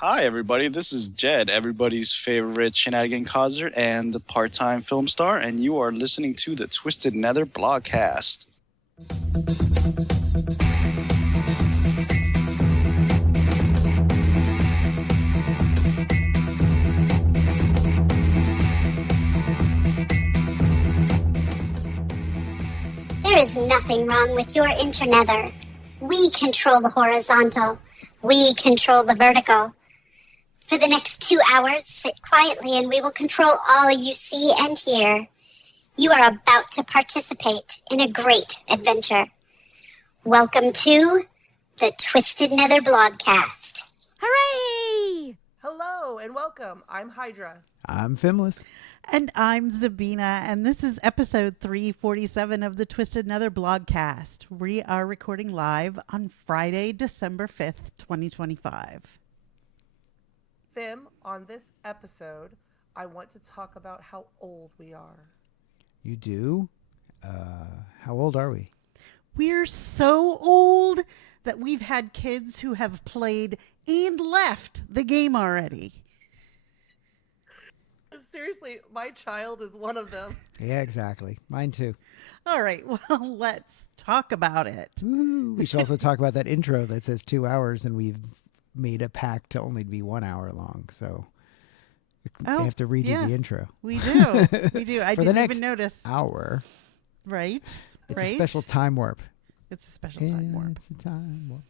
Hi, everybody. This is Jed, everybody's favorite shenanigan causer and part-time film star, and you are listening to the Twisted Nether blogcast. There is nothing wrong with your internether. We control the horizontal. We control the vertical. For the next 2 hours, sit quietly and we will control all you see and hear. You are about to participate in a great adventure. Welcome to the Twisted Nether blogcast. Hooray! Hello and welcome. I'm Hydra. I'm Fimless. And I'm Zabina, and this is episode 347 of the Twisted Nether blogcast. We are recording live on Friday, December 5th, 2025. Fim, on this episode, I want to talk about how old we are. You do? How old are we? We're so old that we've had kids who have played and left the game already. Seriously, my child is one of them. Yeah, exactly. Mine too. All right, well, let's talk about it. Ooh, we should also talk about that intro that says 2 hours, and we've made a pact to only be 1 hour long. So we have to redo the intro. We do. We do. I For didn't the next even notice. Hour. Right. It's right? a special time warp. It's a special time warp. It's a time warp.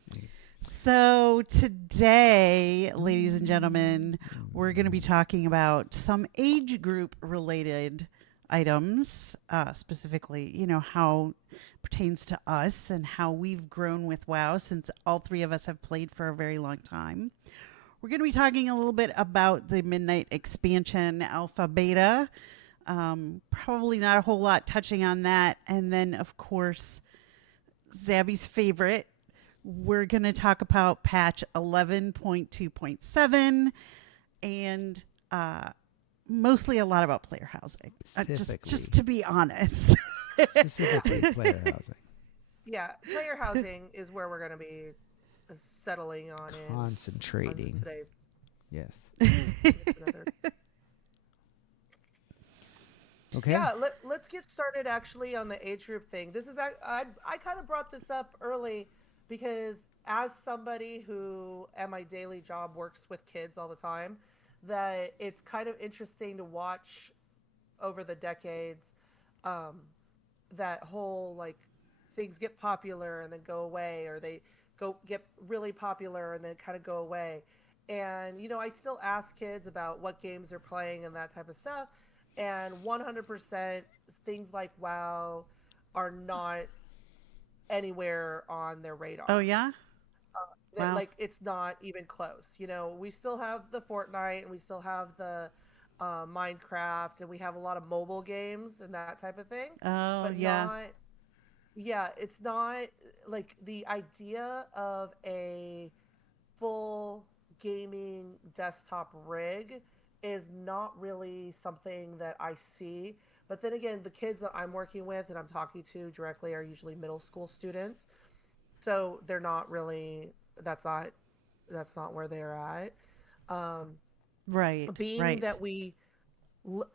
So today, ladies and gentlemen, we're going to be talking about some age group related items, specifically, how it pertains to us and how we've grown with WoW since all three of us have played for a very long time. We're going to be talking a little bit about the Midnight expansion, Alpha Beta. Probably not a whole lot touching on that. And then, of course, Zabby's favorite, we're going to talk about patch 11.2.7 and mostly a lot about player housing. Just to be honest. Specifically player housing. Yeah, player housing is where we're going to be settling on it. Concentrating. On today's. Yes. Okay. Yeah, let's get started actually on the age group thing. This is I kind of brought this up early because as somebody who at my daily job works with kids all the time, that it's kind of interesting to watch over the decades that whole like things get popular and then go away, or they get really popular and then kind of go away. And I still ask kids about what games they're playing and that type of stuff. And 100% things like WoW are not anywhere on their radar. Oh, yeah? Wow. Like, it's not even close. We still have the Fortnite and we still have the Minecraft, and we have a lot of mobile games and that type of thing. Oh, but yeah. It's not like the idea of a full gaming desktop rig is not really something that I see. But then again, the kids that I'm working with and I'm talking to directly are usually middle school students. So they're not really, that's not where they're at. Right. Being right. that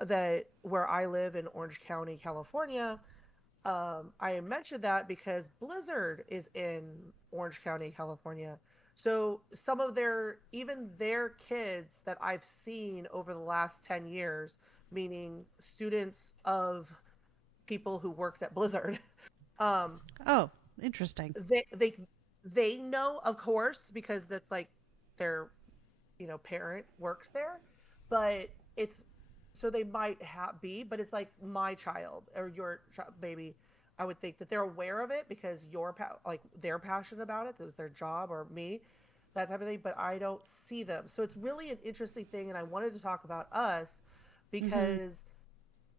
that where I live in Orange County, California, I mentioned that because Blizzard is in Orange County, California. So some of their kids that I've seen over the last 10 years, meaning students of people who worked at Blizzard. Oh, interesting. They know, of course, because that's like their, parent works there, but it's, so they might be, but it's like my child or your baby. I would think that they're aware of it because they're passionate about it. It was their job, or me, that type of thing. But I don't see them, so it's really an interesting thing. And I wanted to talk about us because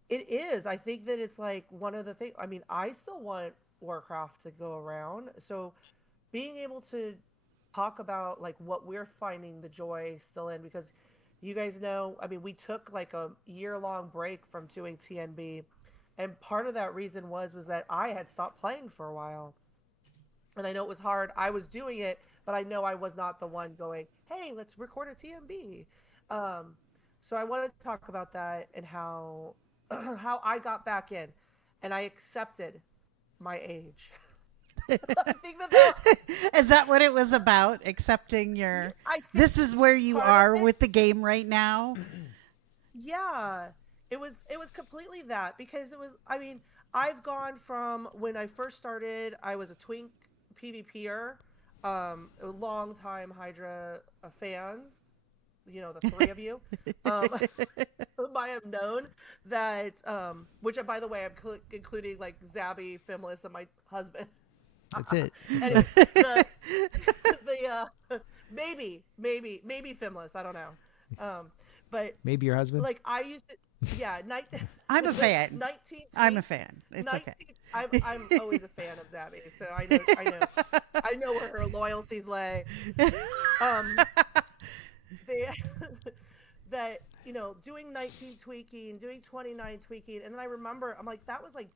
it is. I think that it's like one of the things. I mean, I still want Warcraft to go around, so being able to talk about like what we're finding the joy still in, because you guys know, I mean, we took like a year-long break from doing TNB. And part of that reason was that I had stopped playing for a while. And I know it was hard. I was doing it, but I know I was not the one going, hey, let's record a TMB. So I wanted to talk about that and how how I got back in and I accepted my age. I think that Is that what it was about? Accepting I think this is where you part of are it, with the game right now? yeah, it was completely that because it was. I mean, I've gone from when I first started, I was a twink PvPer, a long time Hydra fans. The three of you, whom I have known that, which by the way, I'm including like Zabby, Fimless, and my husband. That's it. Anyway, the maybe Fimless. I don't know. But Maybe your husband. like I used to, yeah, I'm a fan. 19. I'm a fan. It's 19, okay. I'm always a fan of Zabby, so I know where her loyalties lay. They that doing 19 tweaking, doing 29 tweaking, and then I remember I'm like that was like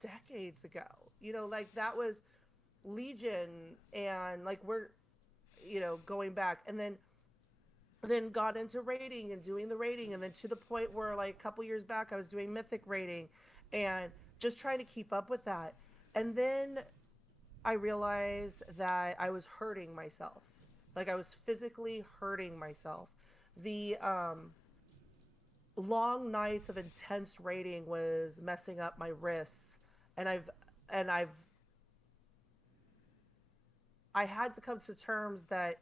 decades ago. Like that was Legion, and like we're going back, and then got into raiding and doing the raiding, and then to the point where like a couple years back I was doing mythic raiding and just trying to keep up with that. And then I realized that I was hurting myself. Like I was physically hurting myself. The long nights of intense raiding was messing up my wrists, and I had to come to terms that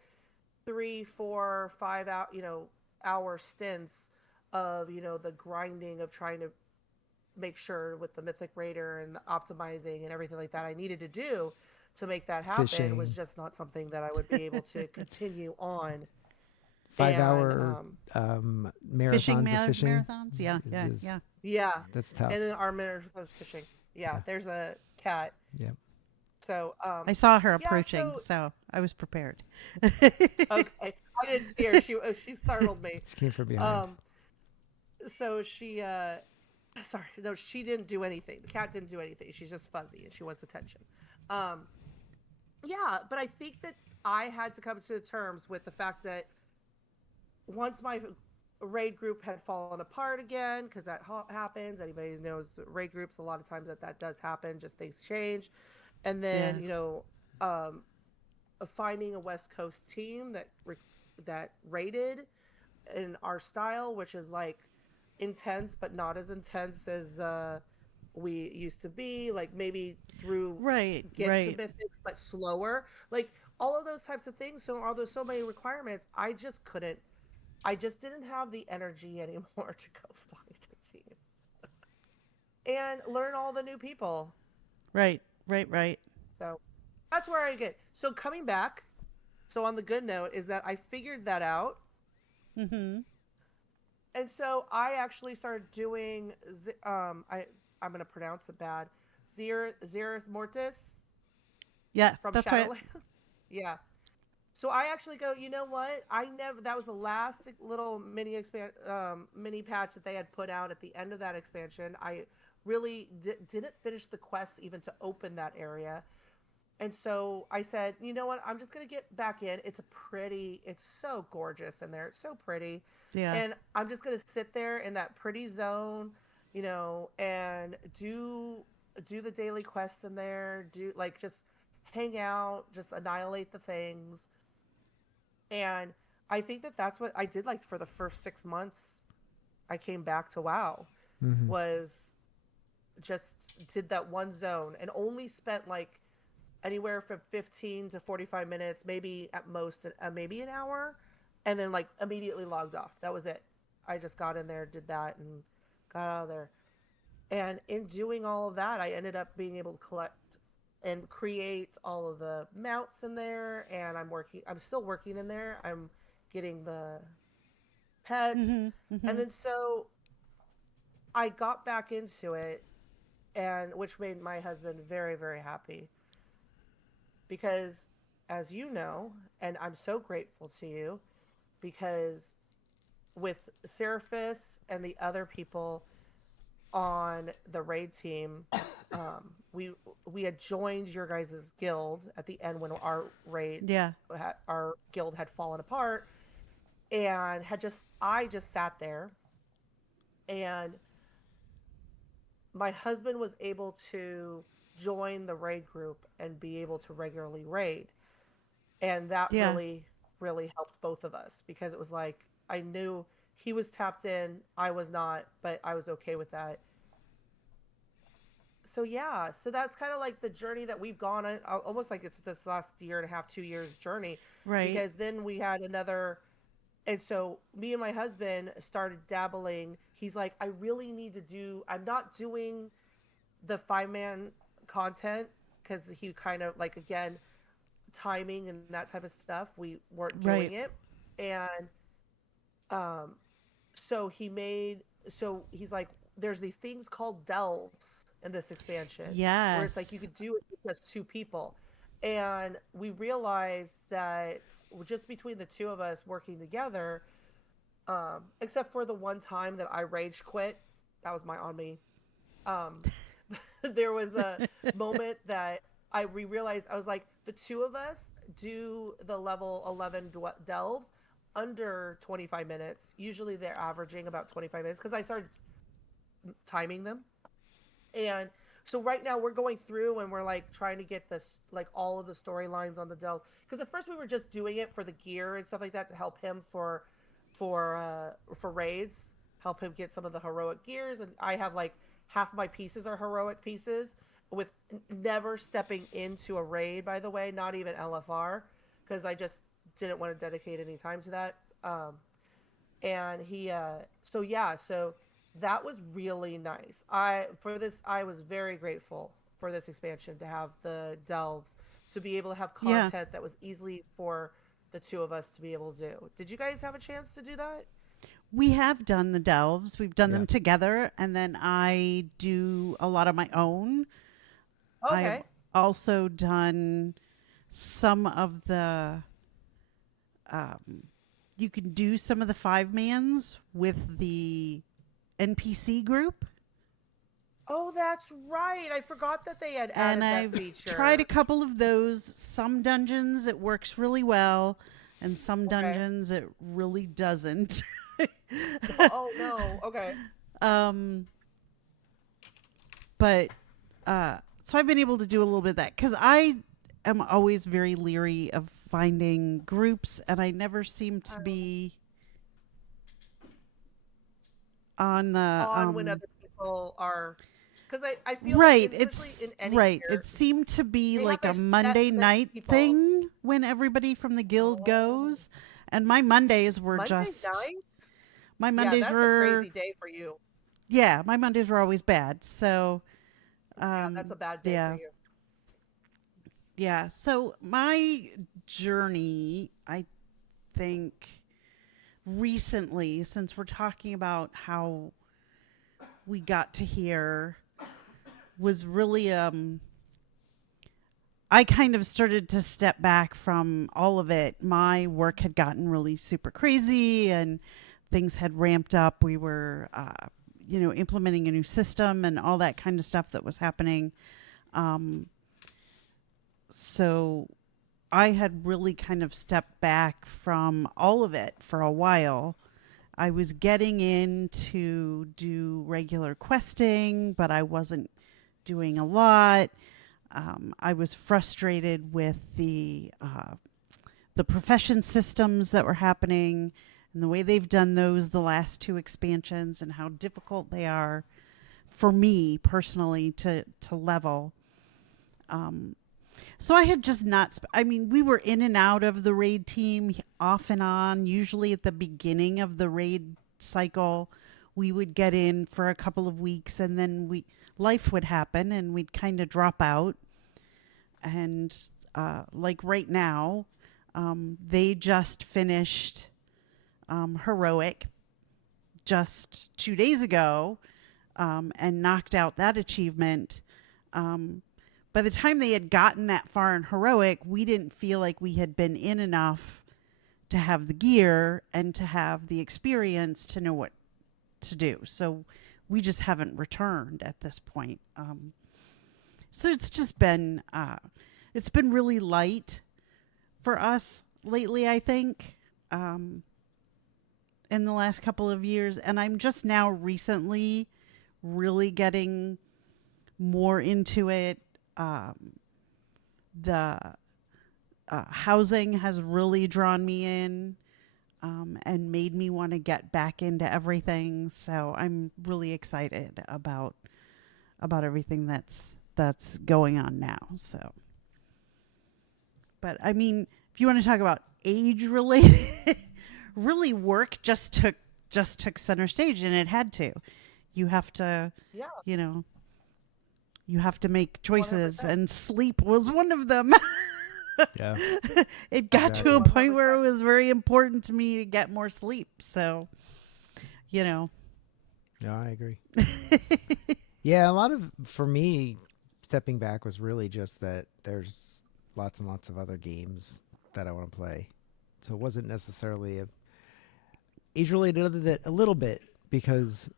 3, 4, 5 hour stints of the grinding of trying to make sure with the mythic raider and the optimizing and everything like that I needed to do to make that happen Fishing. was just not something that I would be able to continue on. 5-hour marathons Fishing of fishing. marathons. Yeah, yeah, is- yeah. Yeah, That's tough. and then our marathon fishing. Yeah, there's a cat. Yep. So I saw her yeah, approaching, so so I was prepared. okay, I didn't see her. She startled me. She came from behind. So she sorry, no, she didn't do anything. The cat didn't do anything. She's just fuzzy and she wants attention. Yeah, but I think that I had to come to terms with the fact that once my raid group had fallen apart again, because that happens. Anybody who knows raid groups, a lot of times that does happen. Just things change, and then finding a West Coast team that raided in our style, which is like intense, but not as intense as we used to be. Like maybe through get to mythics, but slower. Like all of those types of things. So although so many requirements, I just couldn't. I just didn't have the energy anymore to go find a team and learn all the new people. Right. So that's where I get. So coming back. So on the good note is that I figured that out. Mm-hmm. And so I actually started doing. I'm going to pronounce it bad. Zereth Mortis. Yeah, from that's Shadowlands. right. Yeah. So I actually go, you know what? That was the last little mini patch that they had put out at the end of that expansion. I really didn't finish the quest even to open that area. And so I said, you know what? I'm just going to get back in. It's so gorgeous in there. It's so pretty. Yeah. And I'm just going to sit there in that pretty zone, and do the daily quests in there, just hang out, just annihilate the things. And I think that that's what I did like for the first 6 months. I came back to WoW, was just did that one zone and only spent like anywhere from 15 to 45 minutes, maybe at most, maybe an hour, and then like immediately logged off. That was it. I just got in there, did that, and got out of there. And in doing all of that, I ended up being able to collect and create all of the mounts in there, and I'm still working in there. I'm getting the pets. And then so I got back into it, and which made my husband very, very happy. Because as you know, and I'm so grateful to you, because with Seraphis and the other people on the raid team, we had joined your guys' guild at the end when our raid, Yeah. our guild had fallen apart, and I just sat there, and my husband was able to join the raid group and be able to regularly raid, and that Yeah. really helped both of us, because it was like I knew he was tapped in, I was not, but I was okay with that. So yeah, so that's kind of like the journey that we've gone on, almost like it's this last year and a half, 2 years journey, Right. because then we had another. And so me and my husband started dabbling. He's like, I really need to do, I'm not doing the 5-man content, because he kind of like, again, timing and that type of stuff, we weren't Right. doing it. And um so so he's like, there's these things called delves in this expansion, where it's like you Yes. could do it with just 2 people. And we realized that just between the two of us working together, except for the one time that I rage quit, that was on me. Um, there was a moment that we realized, I was like, the two of us do the level 11 delves under 25 minutes. Usually they're averaging about 25 minutes, because I started timing them. And so right now we're going through and we're like trying to get this, like all of the storylines on the delve, because at first we were just doing it for the gear and stuff like that, to help him for raids, help him get some of the heroic gears. And I have like half my pieces are heroic pieces, with never stepping into a raid, by the way, not even LFR, because I just didn't want to dedicate any time to that. And so yeah, so that was really nice. I was very grateful for this expansion, to have the delves, to be able to have Yeah. content that was easily for the two of us to be able to do. Did you guys have a chance to do that? We have done the delves. We've done Yeah. them together, and then I do a lot of my own. I've Okay. also done some of the. You can do some of the 5-mans with the NPC group, Oh, that's right. I forgot that they had and added that I've tried a feature. couple of those. Some dungeons it works really well, and some Okay. dungeons it really doesn't. Oh no. Okay. um, but so I've been able to do a little bit of that, because I am always very leery of finding groups, and I never seem to be on the On when other people are, because I feel like, right. especially in It's any right. gear, It seemed to be they have like a their set Monday list night of people. thing when everybody from the guild Oh, goes, and my Mondays were Monday just night? my Yeah, Mondays that's a were crazy day for you. yeah, my Mondays were always bad. So Yeah, that's a bad day for yeah. you. Yeah. So my journey, I think recently, since we're talking about how we got to here, was really I kind of started to step back from all of it. My work had gotten really super crazy and things had ramped up. We were implementing a new system and all that kind of stuff that was happening. Um so I had really kind of stepped back from all of it for a while. I was getting in to do regular questing, but I wasn't doing a lot. I was frustrated with the profession systems that were happening and the way they've done those the last 2 expansions, and how difficult they are for me personally to level. So I had just not. I mean, we were in and out of the raid team off and on. Usually at the beginning of the raid cycle, we would get in for a couple of weeks, and then life would happen, and we'd kind of drop out. And like right now, they just finished heroic just 2 days ago, and knocked out that achievement. By the time they had gotten that far in heroic, we didn't feel like we had been in enough to have the gear and to have the experience to know what to do. So we just haven't returned at this point. So it's been really light for us lately, I think, in the last couple of years. And I'm just now recently really getting more into it. The housing has really drawn me in, and made me want to get back into everything. So I'm really excited about everything that's going on now. So, but I mean, if you want to talk about age related, really work just took center stage, and it had to. You have to, Yeah. you know, you have to make choices, 100%. and sleep was one of them. Yeah. It got to a Exactly. point where it was very important to me to get more sleep. So, you know. No, I agree. Yeah, a lot of, for me, stepping back was really just that there's lots and lots of other games that I want to play. So it wasn't necessarily age related, other than a little bit, because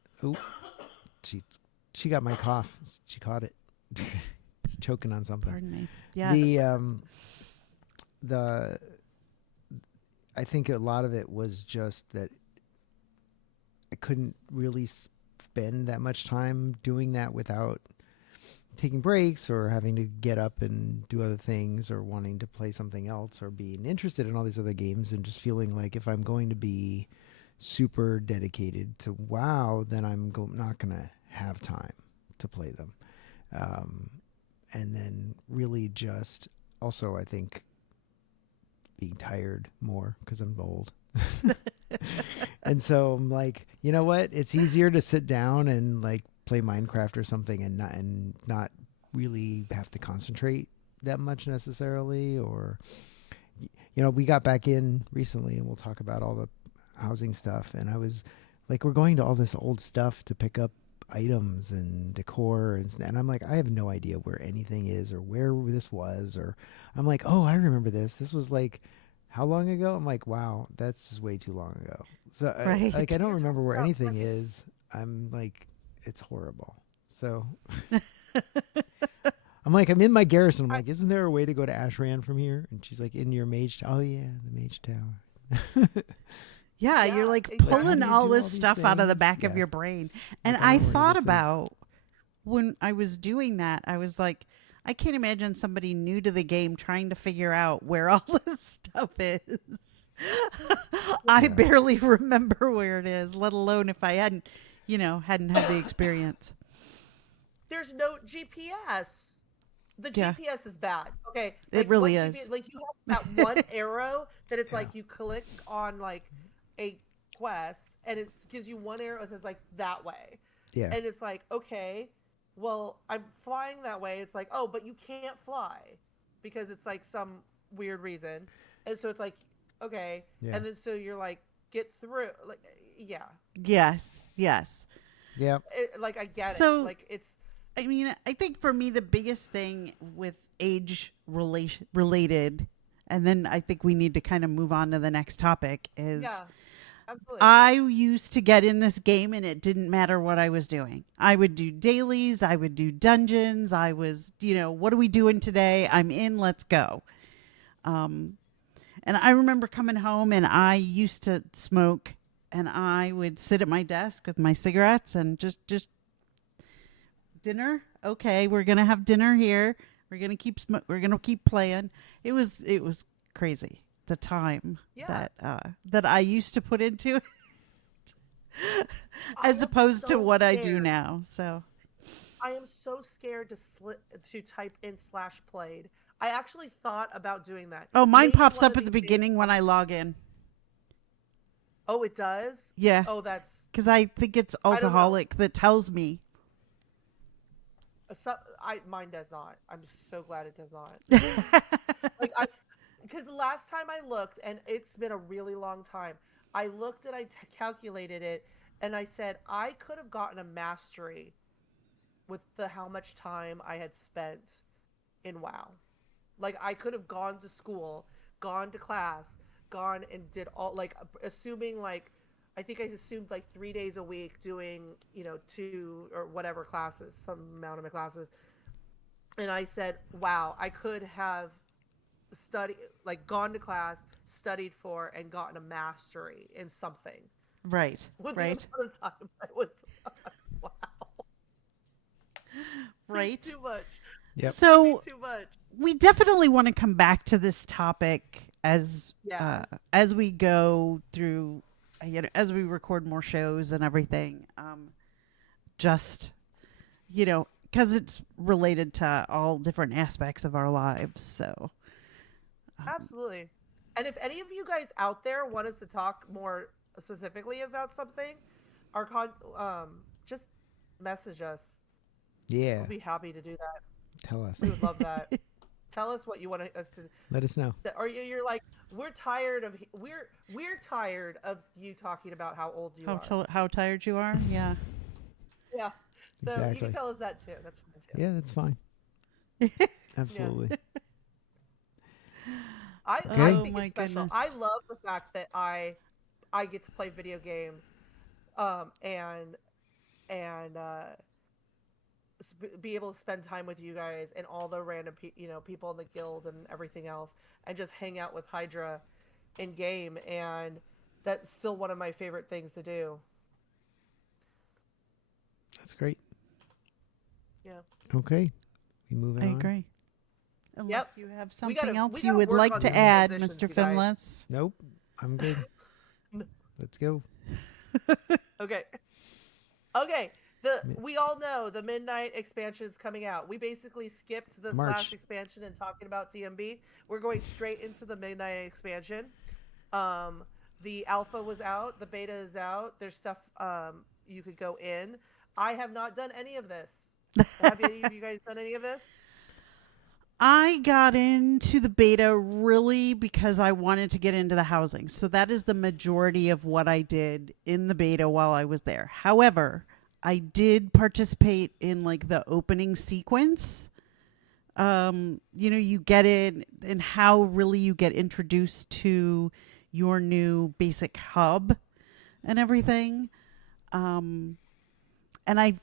she got my cough. She caught it. She's choking on something. Pardon me. Yes. I think a lot of it was just that I couldn't really spend that much time doing that without taking breaks or having to get up and do other things or wanting to play something else or being interested in all these other games, and just feeling like if I'm going to be super dedicated to WoW, then I'm not going to have time to play them. And then really just also, I think, being tired more because I'm old. And so I'm like, you know what? It's easier to sit down and like play Minecraft or something and not really have to concentrate that much necessarily. Or, you know, we got back in recently, and we'll talk about all the housing stuff. And I was like, we're going to all this old stuff to pick up items and decor, and I'm like, I have no idea where anything is or where this was. Or I'm like, oh, I remember this. This was like, how long ago? I'm like, wow, that's just way too long ago. So Right. I don't remember where anything is. I'm like, it's horrible. So I'm like, I'm in my garrison. I'm like, isn't there a way to go to Ashran from here? And she's like, in your mage tower. Oh yeah, the mage tower. Yeah, Yeah, you're like exactly. How do pulling you all do this all these stuff out of the things? back of Yeah. your brain. And Like, I I don't know where thought this is. about when I was doing that, I was like, I can't imagine somebody new to the game trying to figure out where all this stuff is. I Yeah. barely remember where it is, let alone if I hadn't had the experience. There's no GPS. The Yeah. GPS is bad. Okay. It Like, really what is. GPS, like, you have that one arrow that it's Yeah. like you click on like a quest and it gives you one arrow that says like that way. Yeah. And it's like, okay, well, I'm flying that way. It's like, oh, but you can't fly because it's like some weird reason. And so it's like, okay. Yeah. And then so you're like, get through. Like, yeah. Yes. Yes. Yeah. Like, I get So- it. Like, it's. I mean, I think for me, the biggest thing with age related, and then I think we need to kind of move on to the next topic, is Yeah. Absolutely. I used to get in this game and it didn't matter what I was doing. I would do dailies, I would do dungeons, I was, what are we doing today? I'm in, let's go. And I remember coming home, and I used to smoke, and I would sit at my desk with my cigarettes and just dinner. Okay, we're gonna have dinner here. We're gonna keep playing. It was crazy, the time Yeah. that I used to put into it, I as am opposed to so what I do scared. now. So I am so scared to type in /played. I actually thought about doing that. mine Maybe pops one up of at the these days beginning when I'll- I log in. Oh, it does? Yeah, Oh, that's because I think it's I don't know. Altaholic that tells me. Mine does not. I'm so glad it does not. Like, because last time I looked, and it's been a really long time, I looked and I calculated it, and I said I could have gotten a mastery with how much time I had spent in WoW. Like, I could have gone to school, gone to class, gone and did all, like, assuming, like, I think I assumed like 3 days a week doing, 2 or whatever classes, some amount of my classes. And I said, wow, I could have gone to class, studied for, and gotten a mastery in something Right. with the Right. amount of time I was. Wow, Right. too much. Yep. So Too much. we definitely want to come back to this topic Yeah. as we go through, as we record more shows and everything. Just because it's related to all different aspects of our lives. So Absolutely. And if any of you guys out there want us to talk more specifically about something, just message us. Yeah. We'll be happy to do that. Tell us. We would love that. Tell us what you want us to. Let us know. Or you're like, we're tired of you talking about how old you are. how tired you are? Yeah. Yeah. So you Exactly. can tell us that too. That's fine too. Yeah, that's fine. Absolutely. I Oh think my it's special. goodness. I love the fact that I get to play video games, and be able to spend time with you guys and all the random people in the guild and everything else, and just hang out with Hydra in game, and that's still one of my favorite things to do. That's great. Yeah. Okay. We moving I on? agree. Unless you have We something we else gotta you would work like on to these add, transitions, Mr. you guys. Finless. Nope. I'm good. Let's go. Okay. We all know the Midnight expansion is coming out. We basically skipped this March. last expansion and talking about TMB. We're going straight into the Midnight expansion. The alpha was out. The beta is out. There's stuff you could go in. I have not done any of this. Have any of you guys done any of this? I got into the beta really because I wanted to get into the housing. So that is the majority of what I did in the beta while I was there. However, I did participate in like the opening sequence. You get it and how really you get introduced to your new basic hub and everything. And I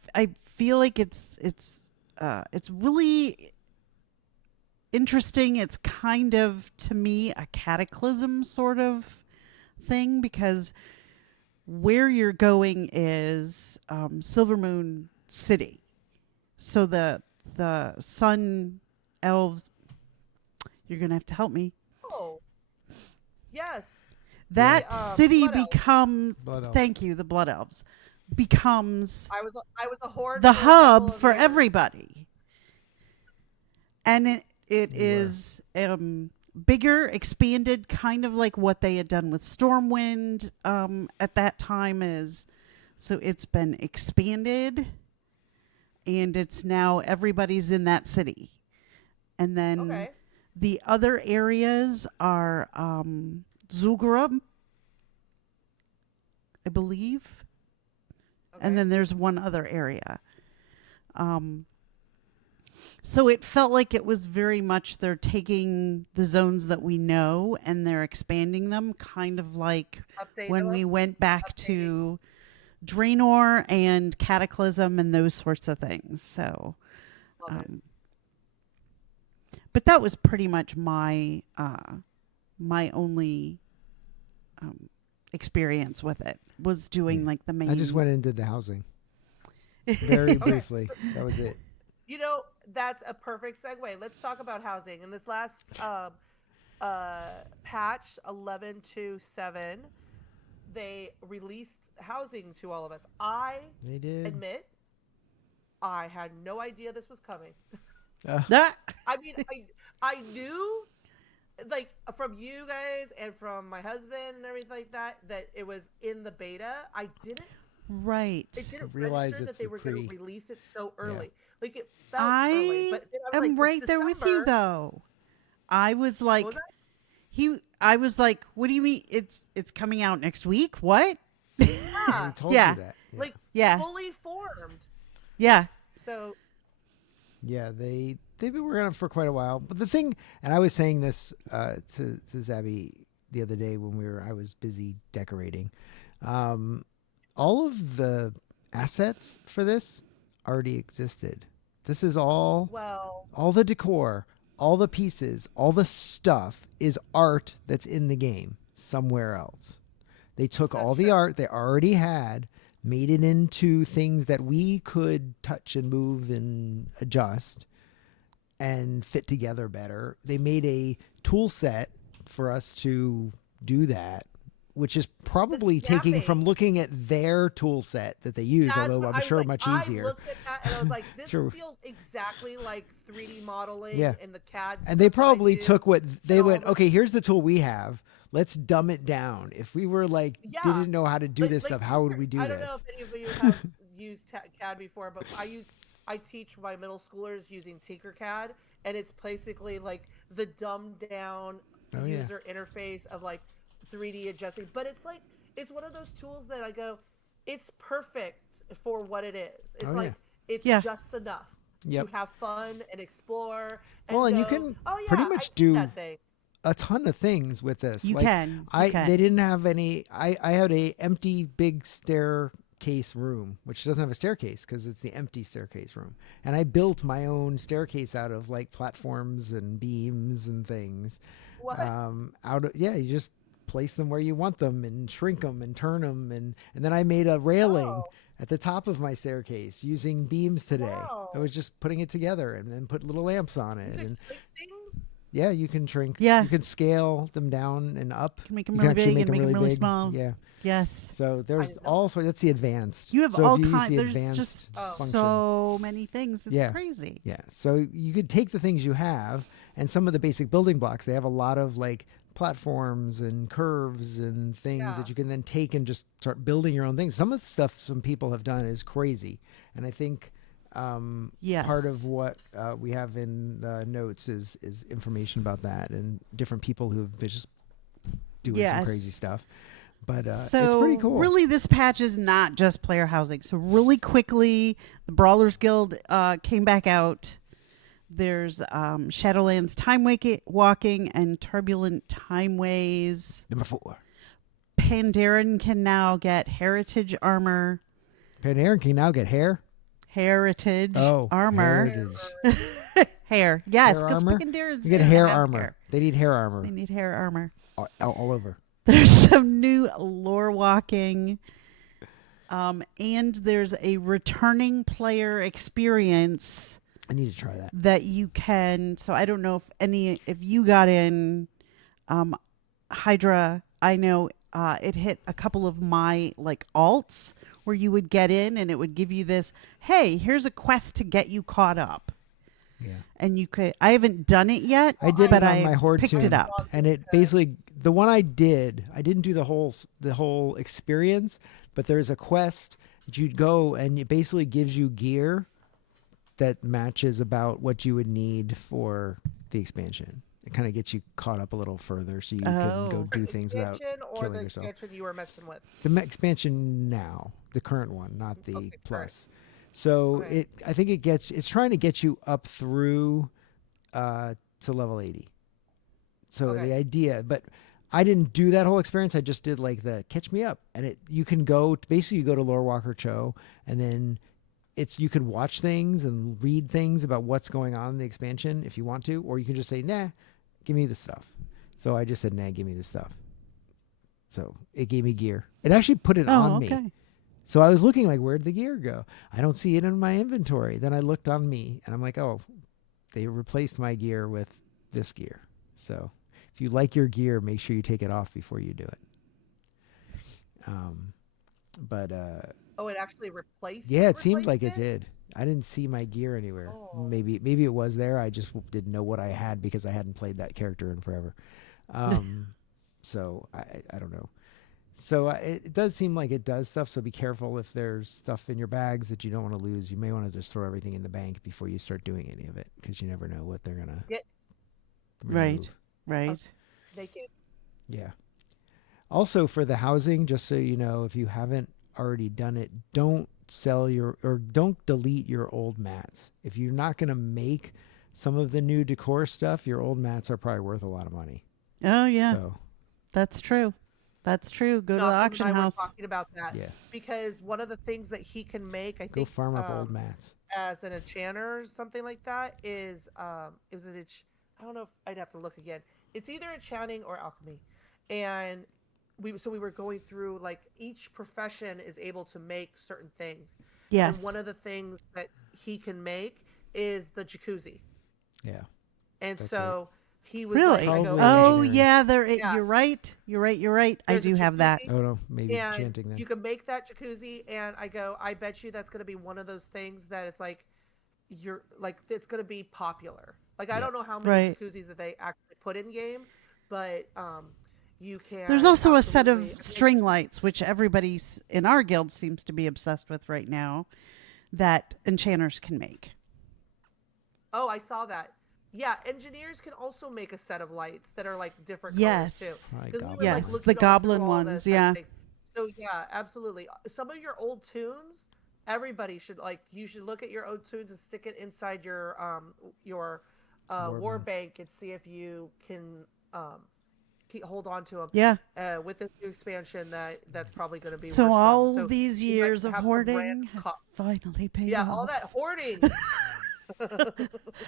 feel like it's really interesting. It's kind of, to me, a cataclysm sort of thing, because where you're going is Silver Moon City. So the sun elves, you're going to have to help me. Oh, yes. That city Blood elves. becomes, Blood elves. thank you, the Blood Elves, becomes I was a horde. the for a couple hub of for years. everybody. And it is bigger, expanded, kind of like what they had done with Stormwind at that time. So it's been expanded, and it's now everybody's in that city. And then the other areas are Zul'Gurub, I believe. And then there's one other area. So it felt like it was very much they're taking the zones that we know and they're expanding them, kind of like when we went back to Draenor and Cataclysm and those sorts of things. So, but that was pretty much my only experience with it, was doing like the main. I just went and did the housing. Very briefly. That was it. That's a perfect segue. Let's talk about housing. In this last patch 11.2.7, they released housing to all of us. I They did. admit I had no idea this was coming. I mean, I knew, like, from you guys and from my husband and everything like that it was in the beta. I didn't. Right. It didn't realize register it's that they the were going to pre- release it so early. Yeah. Like, it felt early, but then I was am like, right it's there with you, December. though. I was like, What was that? I was like, what do you mean? It's coming out next week? What? I Yeah, told Yeah. you that. Yeah. like Yeah. fully formed. Yeah. So Yeah, they've been working on it for quite a while. But the thing, and I was saying this to Zabby the other day when I was busy decorating. All of the assets for this already existed. This is all Well, the decor, all the pieces, all the stuff is art that's in the game somewhere else. They took all That's the true. art they already had, made it into things that we could touch and move and adjust and fit together better. They made a tool set for us to do that, which is probably taking snapping. from looking at their tool set that they use, That's although what I'm I was sure like, much I easier. looked at that and I was like, this Sure. feels exactly like 3D modeling Yeah. in the CAD. And they stuff that I probably do. took what they all went, the- okay, here's the tool we have. Let's dumb it down. If we were like, Yeah. didn't know how to do this stuff, how would we do I this? don't know if any of you have used CAD before, but I teach my middle schoolers using Tinkercad, and it's basically like the dumbed down Oh, yeah. user interface of like 3D adjusting. But it's like it's one of those tools that I go, it's perfect for what it is. It's Oh, like it's Yeah. just enough Yep. to have fun and explore. And Well, and you go, can oh, yeah, pretty I much did do that thing. a ton of things with this. You Like, can. They didn't have any. I had a empty big staircase room, which doesn't have a staircase because it's the empty staircase room. And I built my own staircase out of like platforms and beams and things. What? You just place them where you want them and shrink them and turn them and then I made a railing Oh. at the top of my staircase using beams today. Wow. I was just putting it together and then put little lamps on it. You could And shrink things? yeah, you can shrink. Yeah. You can scale them down and up. Can make them You really can actually big and make them really big. small. Yeah. Yes. So there's didn't know all sorts. That's the advanced. You have so all if you use kinds. the There's advanced just function- so many things. It's Yeah. crazy. Yeah. So you could take the things you have and some of the basic building blocks. They have a lot of like platforms and curves and things Yeah. that you can then take and just start building your own things. Some of the stuff some people have done is crazy, and I think Yes. part of what we have in the notes is information about that and different people who've been just doing some crazy Yes. stuff. But So it's pretty cool. really, this patch is not just player housing. So really quickly, the Brawlers Guild came back out. There's Shadowlands Timewalking and Turbulent Timeways. Number 4. Pandaren can now get heritage armor. Pandaren can now get hair. Heritage Oh, armor. heritage. Hair. Yes, Hair because armor? Pandarans You get do hair have armor. hair. They need hair armor They need hair armor. all over. There's some new lore walking. And there's a returning player experience I need to try that. that you can. So I don't know if you got in Hydra. I know it hit a couple of my like alts where you would get in and it would give you this, hey, here's a quest to get you caught up. Yeah. And you could, I haven't done it yet, I did but it on I my horde picked too, it up. and it basically the one I didn't do the whole experience, but there's a quest that you'd go and it basically gives you gear that matches about what you would need for the expansion. It kind of gets you caught up a little further, so you can go Oh. do things without Expansion or killing the yourself. expansion you were messing with? The expansion now, the current one, not the Okay, plus. current. So Okay. I think it's trying to get you up through to level 80. So Okay. the idea, but I didn't do that whole experience. I just did like the catch me up, and you can go basically you go to Lore Walker Cho, and then you could watch things and read things about what's going on in the expansion if you want to, or you can just say nah, give me the stuff. So I just said nah, give me the stuff. So it gave me gear. It actually put it on me. Okay. So I was looking like, where'd the gear go? I don't see it in my inventory. Then I looked on me, and I'm like, oh, they replaced my gear with this gear. So if you like your gear, make sure you take it off before you do it. Oh, it actually replaced. Yeah, it seemed like replaced it did. I didn't see my gear anywhere. Oh. Maybe it was there. I just didn't know what I had because I hadn't played that character in forever. So I don't know. So it does seem like it does stuff. So be careful if there's stuff in your bags that you don't want to lose. You may want to just throw everything in the bank before you start doing any of it because you never know what they're gonna. Yeah. Right. remove. Right. They can. Yeah. Also for the housing, just so you know, if you haven't already done it, don't don't delete your old mats. If you're not going to make some of the new decor stuff, your old mats are probably worth a lot of money. Oh yeah, So, that's true. That's true. Go to the Malcolm auction and I house. were talking about that yeah. because one of the things that he can make, I Go think, farm up old mats. as an enchanter or something like that is it was I don't know if I'd have to look again. It's either enchanting or alchemy, and we were going through like each profession is able to make certain things. Yes. And one of the things that he can make is the jacuzzi. Yeah. And That's so he was Really? like, I go, Probably Oh engineering. yeah, there. Yeah. You're right. You're right. You're right. I There's a do have that. jacuzzi, Oh no, maybe and chanting then. you can make that jacuzzi. And I go, I bet you that's going to be one of those things that it's like, you're like, it's going to be popular. Like, I don't know how many Right. jacuzzis that they actually put in game, but you can. There's also a set absolutely- of string lights, which everybody in our guild seems to be obsessed with right now, that enchanters can make. Oh, I saw that. Yeah, engineers can also make a set of lights that are like different Yes. colors too. Hi, 'Cause we goblin. were, like, Yes, looking the all goblin through all the ones, type of yeah. things. So yeah, absolutely. Some of your old tunes, everybody should you should look at your old tunes and stick it inside your war bank and see if you can hold on to them. Yeah. With this new expansion, that's probably going to be So worth some. all So these you might years of have the hoarding brand have finally paid yeah, off. all that hoarding.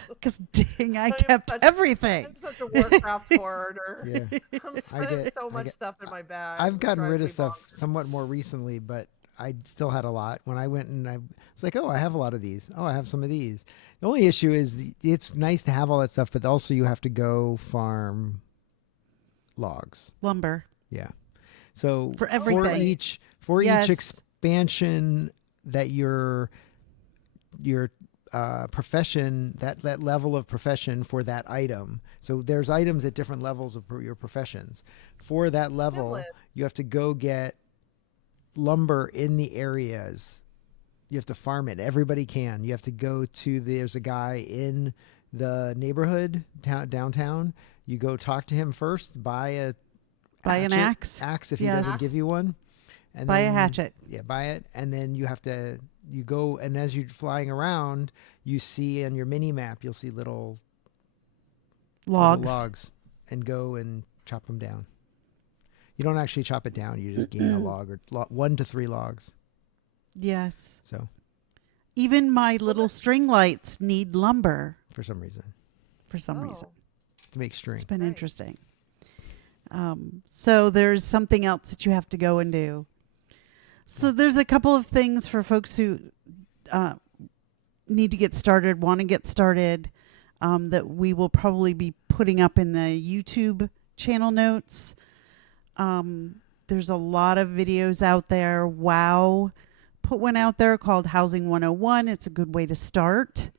Because dang, I I'm kept such- everything. I'm such a Warcraft hoarder. Yeah. I have so much stuff in my bag. I've It gotten drives rid me of stuff bonkers. somewhat more recently, but I still had a lot. When I went and I was like, oh, I have a lot of these. Oh, I have some of these. The only issue is it's nice to have all that stuff, but also you have to go farm logs. Lumber. Yeah. So For everything. for Yes. each expansion that your profession that level of profession for that item. So there's items at different levels of your professions. For that level, Timberland. you have to go get lumber in the areas. You have to farm it. Everybody can. You have to go to there's a guy in the neighborhood downtown. You go talk to him first. Buy an axe. Axe if he Yes. doesn't give you one. And Buy a then- hatchet. Yeah, buy it, and then you go, and as you're flying around, you see on your mini map, you'll see little logs, and go and chop them down. You don't actually chop it down; you just gain a log or 1 to 3 logs. Yes. So Even my little string lights need lumber for some reason, for some Oh. reason. to make string. It's been Nice. interesting. So there's something else that you have to go and do. So there's a couple of things for folks who need to get started, want to get started, that we will probably be putting up in the YouTube channel notes. There's a lot of videos out there. WoW put one out there called Housing 101. It's a good way to start.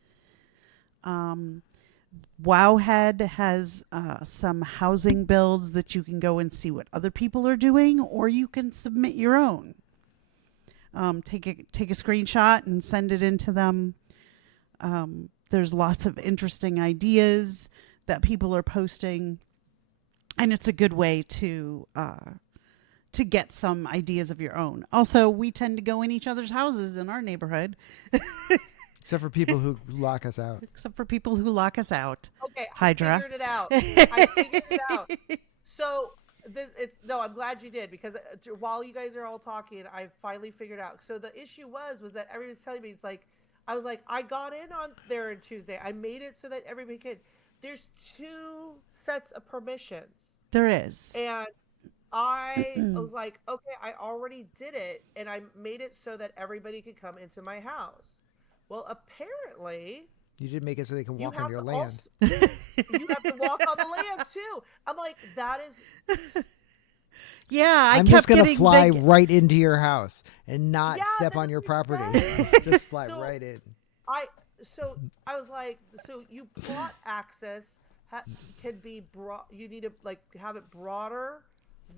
Wowhead has some housing builds that you can go and see what other people are doing, or you can submit your own. Take a screenshot and send it into them. There's lots of interesting ideas that people are posting, and it's a good way to get some ideas of your own. Also, we tend to go in each other's houses in our neighborhood, Except for people who lock us out. except for people who lock us out. Okay, Hydra. I figured it out. I figured it out. So I'm glad you did, because while you guys are all talking, I finally figured out. So the issue was that everybody's telling me, it's like, I was like, I got in on there on Tuesday. I made it so that everybody could. There's 2 sets of permissions. There is. And I was like, okay, I already did it, and I made it so that everybody could come into my house. Well, apparently, You did make it so they can you walk have on your to land. you have to walk on the land too. I'm like, that is Yeah, I'm kept just gonna getting fly big- right into your house and not Yeah, step that's on your what property. it says. Just fly So- right in. I was like, so you plot access can be broad. You need to have it broader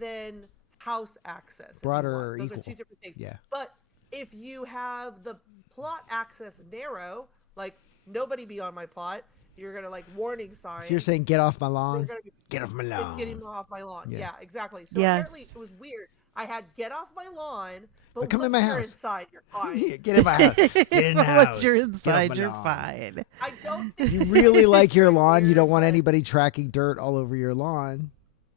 than house access. if you Broader want. or Those equal. are 2 different things. Yeah. But if you have the plot access narrow, like nobody be on my plot, you're gonna warning sign. If you're saying get off my you're lawn, gonna be get off my it's lawn. getting off my lawn. Yeah. Yeah, exactly. So Yes. apparently it was weird. I had get off my lawn, but come in once my you're house. inside, you're fine. Yeah, get in my house. Get in the Once you're house. Get off inside, my you're lawn. fine. I don't think You it's really like your very lawn. You weird, don't want but- anybody tracking dirt all over your lawn.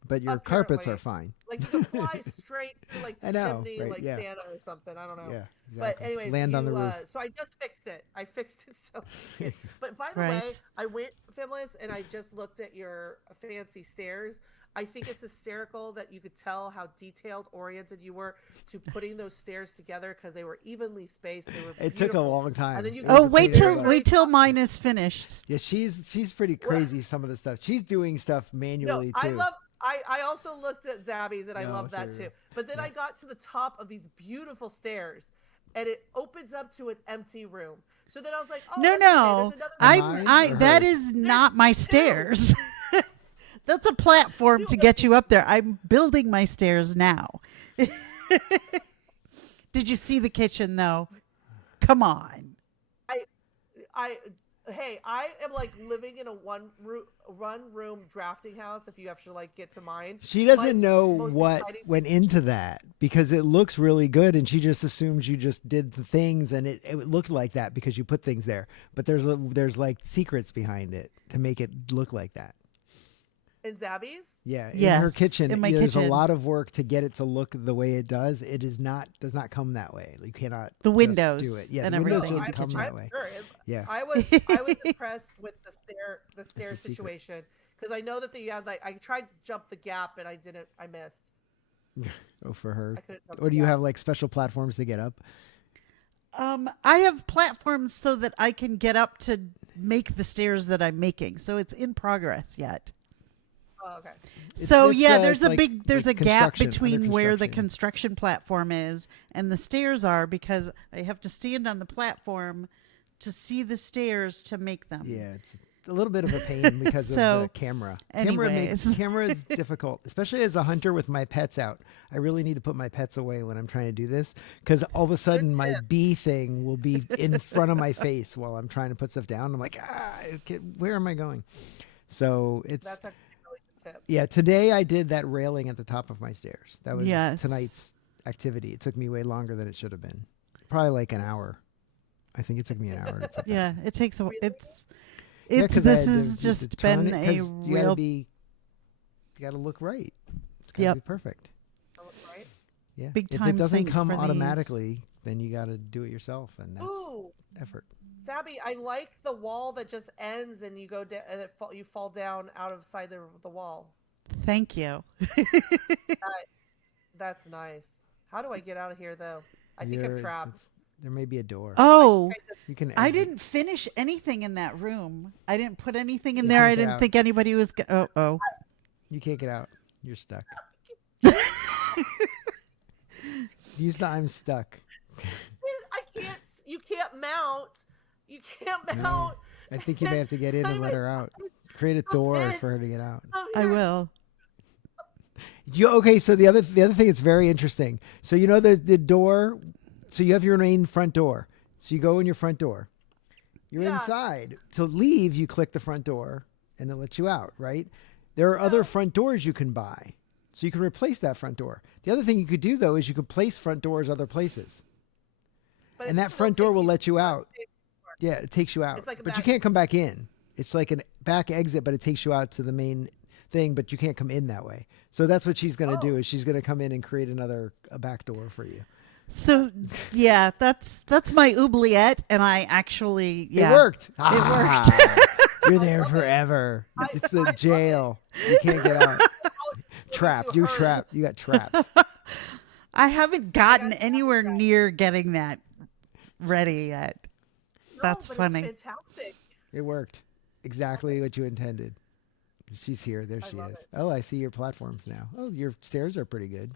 but your carpets are Apparently. fine. Like you could fly straight through like the I know, chimney, right, like yeah. Santa or something. I don't know. Yeah, But exactly. anyways, Land on the roof. so I just fixed it. I fixed it so good. But by the way, Right. I went, Femless, and I just looked at your fancy stairs. I think it's hysterical that you could tell how detailed oriented you were to putting those stairs together because they were evenly spaced. They were It took a beautiful. long time. And then you It was Oh, a wait pain in the till butt. wait till mine is finished. Yeah, she's pretty crazy. Some of the stuff she's doing stuff manually No, too. I also looked at Zabby's and I No, love that so too. yeah. But then I got to the top of these beautiful stairs and it opens up to an empty room. So then I was like, oh, No, that's okay. no. There's another Mine I or that hers? is not my stairs. That's a platform to get you up there. I'm building my stairs now. Did you see the kitchen though? Come on. Hey, I am like living in a one room drafting house. If you actually like get to mine, She My doesn't know most what exciting went into that because it looks really good, and she just assumes you just did the things, and it looked like that because you put things there. But there's like secrets behind it to make it look like that. in Zabby's. Yeah, in her Yes, kitchen, in my there's a kitchen. lot of work to get it to look the way it does. It does not come that way. You cannot The just windows do it. Yeah, and the windows everything in don't the come kitchen. that way. Sure. Yeah. I was impressed with the stair a secret. situation because I know that you had like I tried to jump the gap and I missed. Oh, for her. I couldn't jump Or the do you gap. have like special platforms to get up? I have platforms so that I can get up to make the stairs that I'm making. So it's in progress yet. Oh, okay. So It's, yeah, there's it's a like- big there's like a gap construction, under between where the construction. construction platform is and the stairs are because I have to stand on the platform to see the stairs to make them. Yeah, it's a little bit of a pain because So, of the camera. anyways. Camera is difficult, especially as a hunter with my pets out. I really need to put my pets away when I'm trying to do this because all of a sudden my tip. bee thing will be in front of my face while I'm trying to put stuff down. I'm like, where am I going? So it's That's actually a really good tip. yeah. Today I did that railing at the top of my stairs. That was Yes. tonight's activity. It took me way longer than it should have been. Probably like an hour. I think it took me an hour to put that. Yeah, it takes a Really? it's Yeah, it's 'cause I this had to has do just the tone been it, a 'cause you gotta real be, you gotta look right. It's gotta Yep. be perfect. Right? Yeah. Big If time it doesn't sink come for these. automatically, then you gotta do it yourself, and that's Ooh, effort. Zabby, I like the wall that just ends and you go down and you fall down out of sight of the wall. Thank you. That's nice. How do I get out of here though? I think I'm You're- trapped. There may be a door. Oh, You can. I exit. didn't finish anything in that room. I didn't put anything in You there. can't I get didn't out. think anybody was. Oh. You can't get out. You're stuck. Use the I'm stuck. I can't. You can't mount. You can't No. mount. I think you may have to get in and let her out. Create a door for her to get out. Oh, I here. will. Okay, so the other thing that's very interesting. So you know the door. So you have your main front door. So you go in your front door. You're Yeah. inside. To leave, you click the front door, and it lets you out. Right? There are other front doors you can buy, so you can replace that front door. The other thing you could do though is you could place front doors other places, But and it that still front door takes will you let you to- out. Yeah, it takes you out, It's like a but you back- can't come back in. It's like a back exit, but it takes you out to the main thing, but you can't come in that way. So that's what she's going to do is she's going to come in and create a back door for you. So yeah, that's my oubliette, and I actually It worked. worked. You're there forever. It's the jail. You can't get out. Trapped. You're trapped. You got trapped. I haven't gotten anywhere near getting that ready yet. No, That's but funny. It's fantastic. It worked. Exactly what you intended. She's here. There she love is. it. Oh, I see your platforms now. Oh, your stairs are pretty good.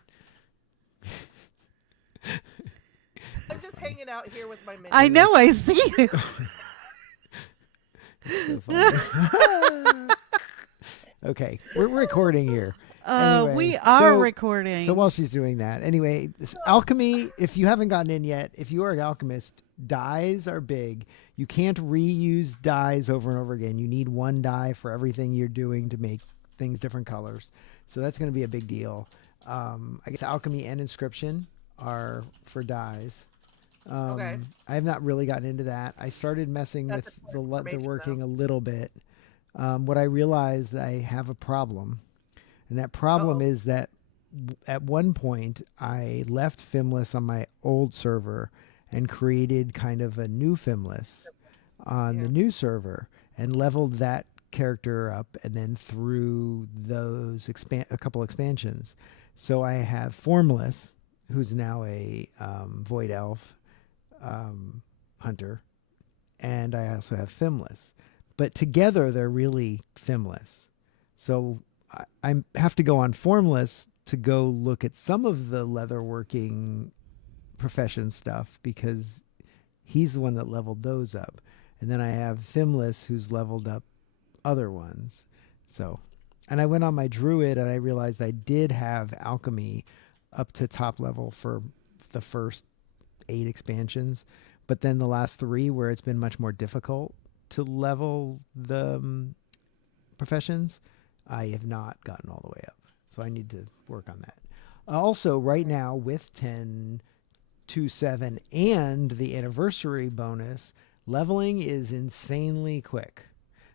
I'm just hanging out here with my minions. I know. I see you. So funny. Okay, we're recording here. Anyway, We are so- recording. So while she's doing that, anyway, this alchemy, if you haven't gotten in yet, if you are an alchemist, dyes are big. You can't reuse dyes over and over again. You need one dye for everything you're doing to make things different colors. So that's going to be a big deal. I guess alchemy and inscription are for dyes. Okay. I have not really gotten into that. I started messing That's with important the information, working though. a little bit. What I realized I have a problem And that problem Uh-oh. is that at one point I left Fimless on my old server and created kind of a new Fimless on the Yeah. new server and leveled that character up and then threw those a couple expansions. So I have Formless, who's now a Void Elf hunter, and I also have Fimless. But together they're really Fimless. So I have to go on Formless to go look at some of the leatherworking profession stuff because he's the one that leveled those up. And then I have Fimless who's leveled up other ones. So, and I went on my Druid and I realized I did have Alchemy up to top level for the first 8 expansions, but then the last 3 where it's been much more difficult to level the professions, I have not gotten all the way up. So I need to work on that. Also, right now with 10.27 and the anniversary bonus, leveling is insanely quick.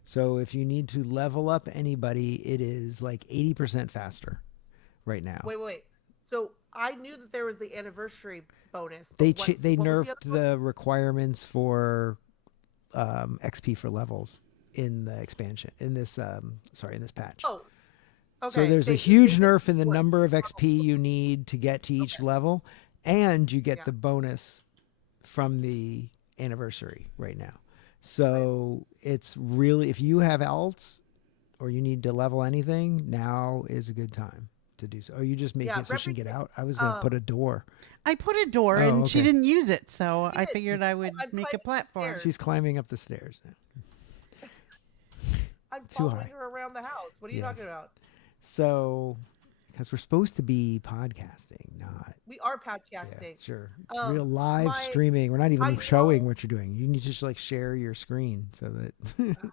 So if you need to level up anybody, it is like 80% faster right now. Wait. So I knew that there was the anniversary bonus. They But they what was nerfed the other the requirements for XP for levels in the expansion in this in this patch. one? Oh, okay. So there's a They huge said nerf in the what? number of XP you need to get to each level, and you get Yeah. the bonus from the anniversary right now. So it's really, if you have alts or you need to level anything, now is a good time to do so. Oh, you just make Yeah, it so she can get reputation. out? I was going to put a door. I put a door Oh, and she okay. didn't use it, so She I did. figured I would I'm make a climbing the platform. stairs. She's climbing up the stairs now. I'm Too following high. her around the house. What are you Yes. talking about? So, because we're supposed to be podcasting, not. We are Yeah, podcasting. sure. It's real live my- streaming. We're not I even know- showing what you're doing. You need to just like share your screen so that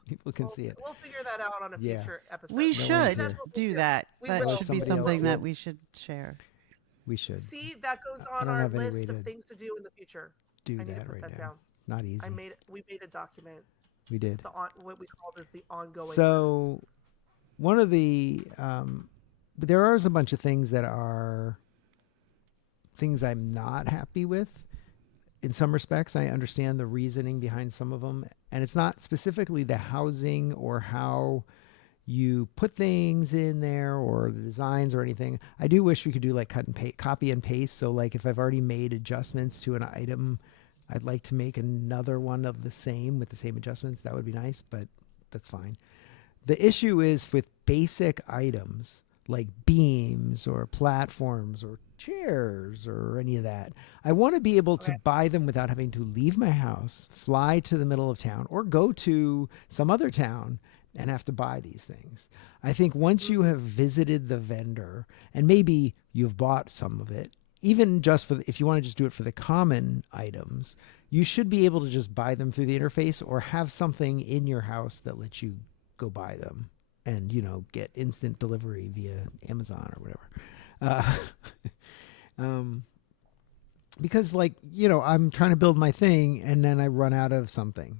people can see it. We'll figure that out on a Yeah. future episode. We No should one's Maybe that's what we'll do that. We That will. should be Somebody else something do that it. we should share. We should See, that goes I on don't our have any way list to of things to do in the future. do I need to that put right that now. down. It's not easy. We made a document. We did. What we call this the ongoing list. So, one of the, but there are a bunch of things that are things I'm not happy with. In some respects, I understand the reasoning behind some of them, and it's not specifically the housing or how you put things in there or the designs or anything. I do wish we could do like cut and paste, copy and paste. So like if I've already made adjustments to an item, I'd like to make another one of the same with the same adjustments. That would be nice, but that's fine. The issue is with basic items like beams or platforms or chairs or any of that. I want to be able to buy them without having to leave my house, fly to the middle of town, or go to some other town and have to buy these things. I think once you have visited the vendor and maybe you've bought some of it, even just for if you want to just do it for the common items, you should be able to just buy them through the interface or have something in your house that lets you go buy them and get instant delivery via Amazon or whatever. Because I'm trying to build my thing and then I run out of something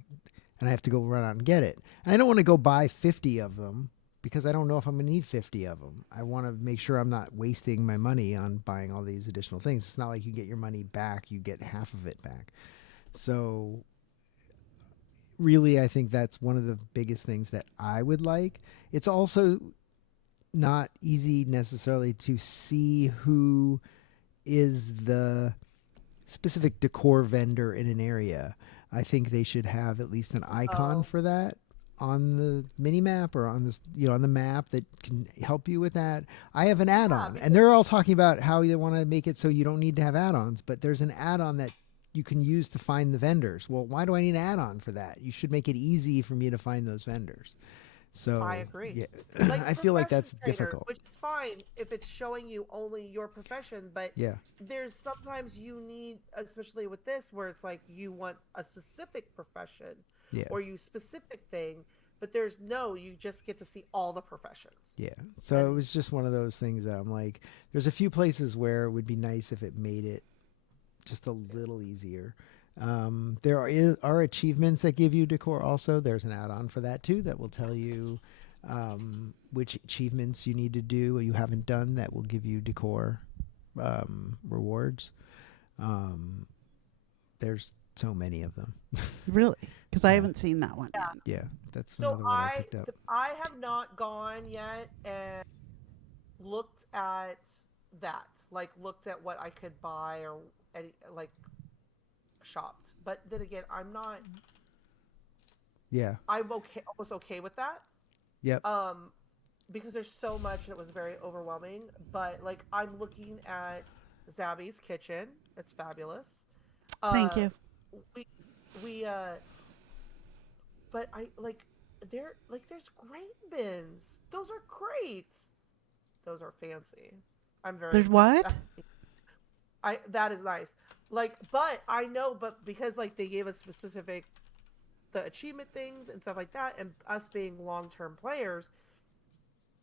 and I have to go run out and get it. And I don't want to go buy 50 of them because I don't know if I'm going to need 50 of them. I want to make sure I'm not wasting my money on buying all these additional things. It's not like you get your money back, you get half of it back. So really, I think that's one of the biggest things that I would like. It's also not easy necessarily to see who is the specific decor vendor in an area. I think they should have at least an icon for that on the mini map or on this, on the map that can help you with that. I have an add-on, and they're all talking about how you want to make it so you don't need to have add-ons, but there's an add-on that you can use to find the vendors. Well, why do I need an add-on for that? You should make it easy for me to find those vendors. So I agree. Yeah, Like I feel like that's profession trader, difficult. which is fine if it's showing you only your profession, but Yeah. there's sometimes you need, especially with this, where it's like you want a specific profession Yeah. or you specific thing, but you just get to see all the professions. Yeah. So it was just one of those things that I'm like, there's a few places where it would be nice if it made it just a little easier. There are achievements that give you decor also. There's an add-on for that too that will tell you which achievements you need to do or you haven't done that will give you decor rewards. There's so many of them. Really? Because I Yeah. haven't seen that one. Yeah. Yeah, that's So another one I picked up. I have not gone yet and looked at that, like looked at what I could buy or any, like shopped. But then again, I'm not. Yeah. I'm okay, almost okay with that. Yep. Because there's so much and it was very overwhelming. But like I'm looking at Zabby's kitchen. It's fabulous. Thank you. We but I like there's grain bins. Those are great. Those are fancy. I'm very There's what? That is nice. Like, but I know, but because like they gave us specific the achievement things and stuff like that, and us being long-term players,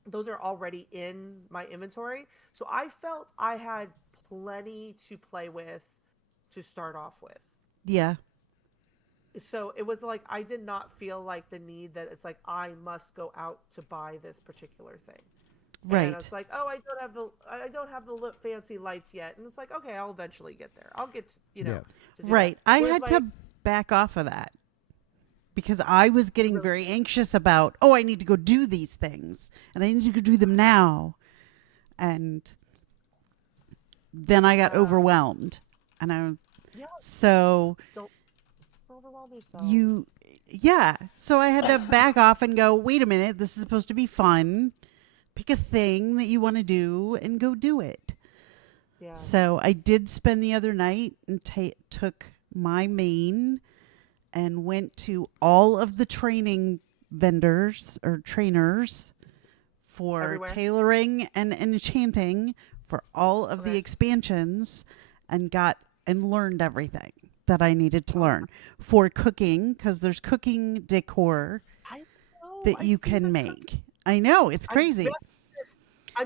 those are already in my inventory. So I felt I had plenty to play with to start off with. Yeah. So it was like I did not feel like the need that it's like I must go out to buy this particular thing. Right. And it's like, oh, I don't have the fancy lights yet, and it's like, okay, I'll eventually get there. I'll get to do right. that. I Whereas had to back off of that because I was getting very anxious about, oh, I need to go do these things and I need to go do them now. And then I got overwhelmed. And I was, so don't overwhelm yourself. So I had to back off and go, wait a minute, this is supposed to be fun. Pick a thing that you want to do and go do it. Yeah. So I did spend the other night and took my main and went to all of the training vendors or trainers for Everywhere? tailoring and enchanting for all of the expansions and learned everything that I needed to learn for cooking, because there's cooking decor that you can make. I know, it's crazy.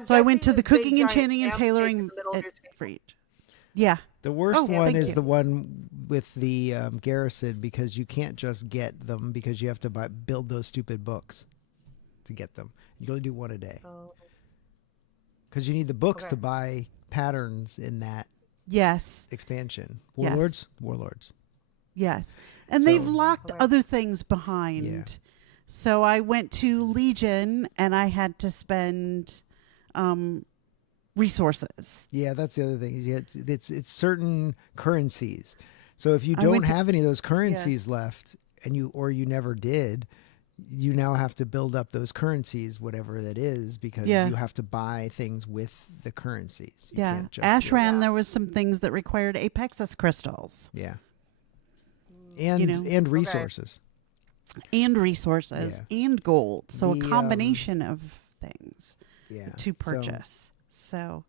So I went to the cooking, enchanting, and tailoring for each. Yeah. The worst one is you. the one with the garrison, because you can't just get them because you have to build those stupid books to get them. You only do one a day. Because you need the books to buy patterns in that expansion. Warlords. Yes. And they've locked other things behind. Yeah. So I went to Legion and I had to spend resources. Yeah, that's the other thing. It's certain currencies. So if you don't have any of those currencies left, and you never did, you now have to build up those currencies, whatever that is, because you have to buy things with the currencies. You can't just Ashran, there was some things that required Apexus crystals. Yeah. And resources. And resources and gold. So a combination of things to purchase. So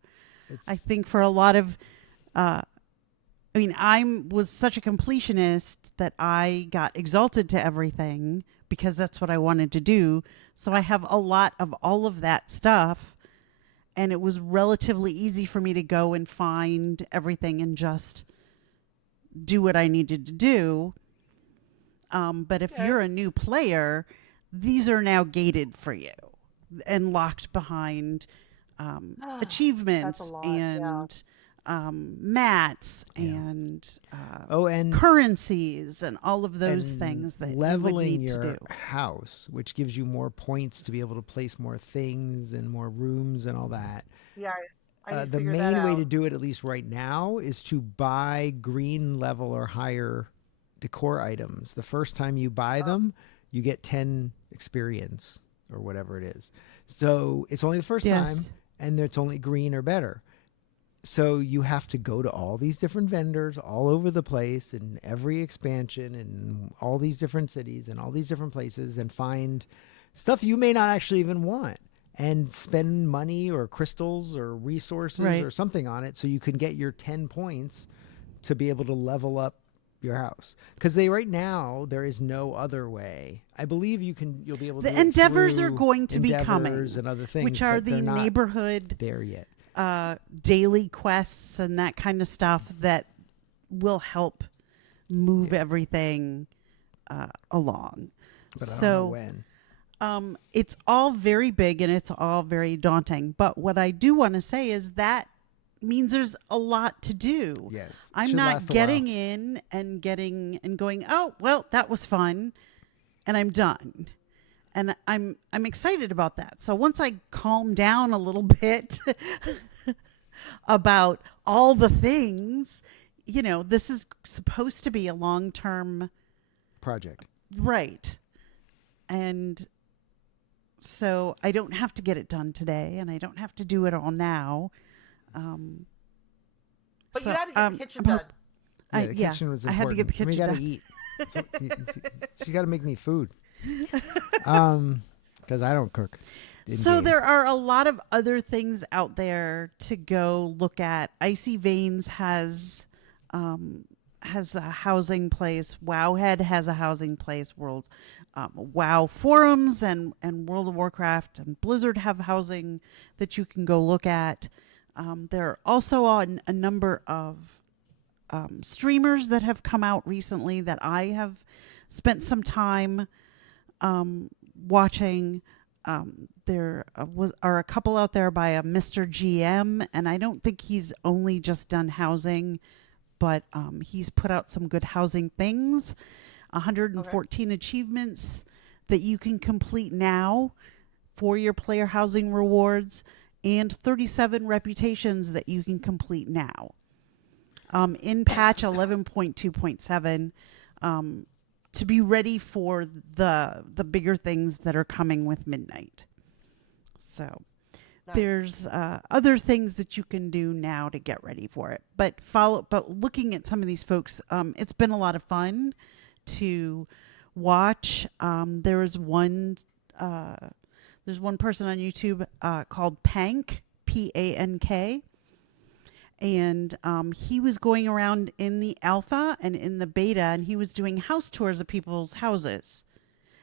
I think for a lot of, I was such a completionist that I got exalted to everything because that's what I wanted to do. So I have a lot of all of that stuff, and it was relatively easy for me to go and find everything and just do what I needed to do. But if you're a new player, these are now gated for you and locked behind achievements and mats and currencies and all of those things that leveling you would need your to do. house, which gives you more points to be able to place more things and more rooms and all that. Yeah. The main way to do it, at least right now, is to buy green level or higher decor items. The first time you buy them, you get 10 experience or whatever it is. So it's only the first time, and it's only green or better. So you have to go to all these different vendors all over the place in every expansion and all these different cities and all these different places and find stuff you may not actually even want and spend money or crystals or resources or something on it so you can get your 10 points to be able to level up your house. Because right now there is no other way. I believe you'll be able to. The endeavors are going to be coming, and other things, which are the neighborhood there yet. Daily quests and that kind of stuff that will help move everything along. But I don't know when. It's all very big and it's all very daunting. But what I do want to say is that means there's a lot to do. Yes. I'm Should not last a getting while. in and going, oh, well, that was fun, and I'm done. And I'm excited about that. So once I calm down a little bit about all the things, this is supposed to be a long-term, Project. right. And so I don't have to get it done today, and I don't have to do it all now. But So, you had to get the kitchen I'm done. Yeah, the kitchen was I important. had to get the kitchen We gotta done. eat. So, she got to make me food. Because I don't cook. So in-game. there are a lot of other things out there to go look at. Icy Veins has a housing place. Wowhead has a housing place. WoW forums and World of Warcraft and Blizzard have housing that you can go look at. There are also a number of streamers that have come out recently that I have spent some time watching. There are a couple out there by a Mr. GM, and I don't think he's only just done housing, but he's put out some good housing things. 114 achievements that you can complete now for your player housing rewards, and 37 reputations that you can complete now. In patch 11.2.7, to be ready for the bigger things that are coming with Midnight. So there's other things that you can do now to get ready for it. But looking at some of these folks, it's been a lot of fun to watch. There's one person on YouTube called Pank, Pank. And he was going around in the alpha and in the beta, and he was doing house tours of people's houses.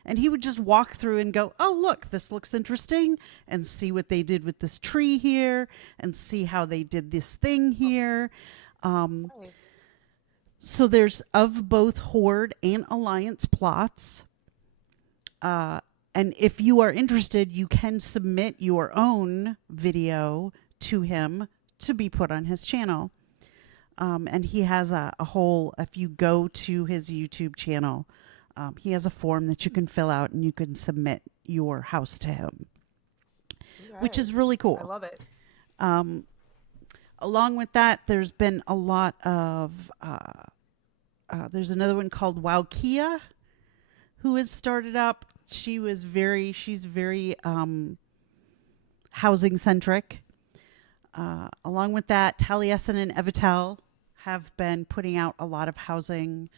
And he would just walk through and go, oh, look, this looks interesting, and see what they did with this tree here, and see how they did this thing here. Nice. So there's of both Horde and Alliance plots. And if you are interested, you can submit your own video to him to be put on his channel. And he has a whole, if you go to his YouTube channel, he has a form that you can fill out and you can submit your house to him, which is really cool. I love it. Along with that, there's been a lot of, there's another one called Wowkia who has started up. She's very housing centric. Along with that, Taliesin and Evitel have been putting out a lot of housing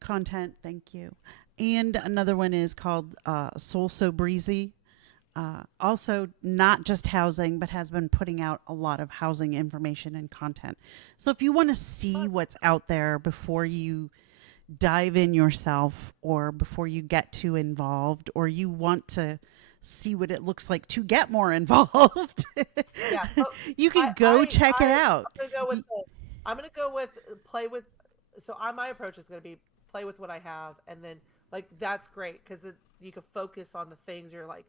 content. Thank you. And another one is called Soul So Breezy. Also not just housing, but has been putting out a lot of housing information and content. So if you want to see what's out there before you dive in yourself, or before you get too involved, or you want to see what it looks like to get more involved, Yeah, so you can go check it out. I'm gonna go with play with. So my approach is gonna be play with what I have, and then like that's great because you can focus on the things you're like,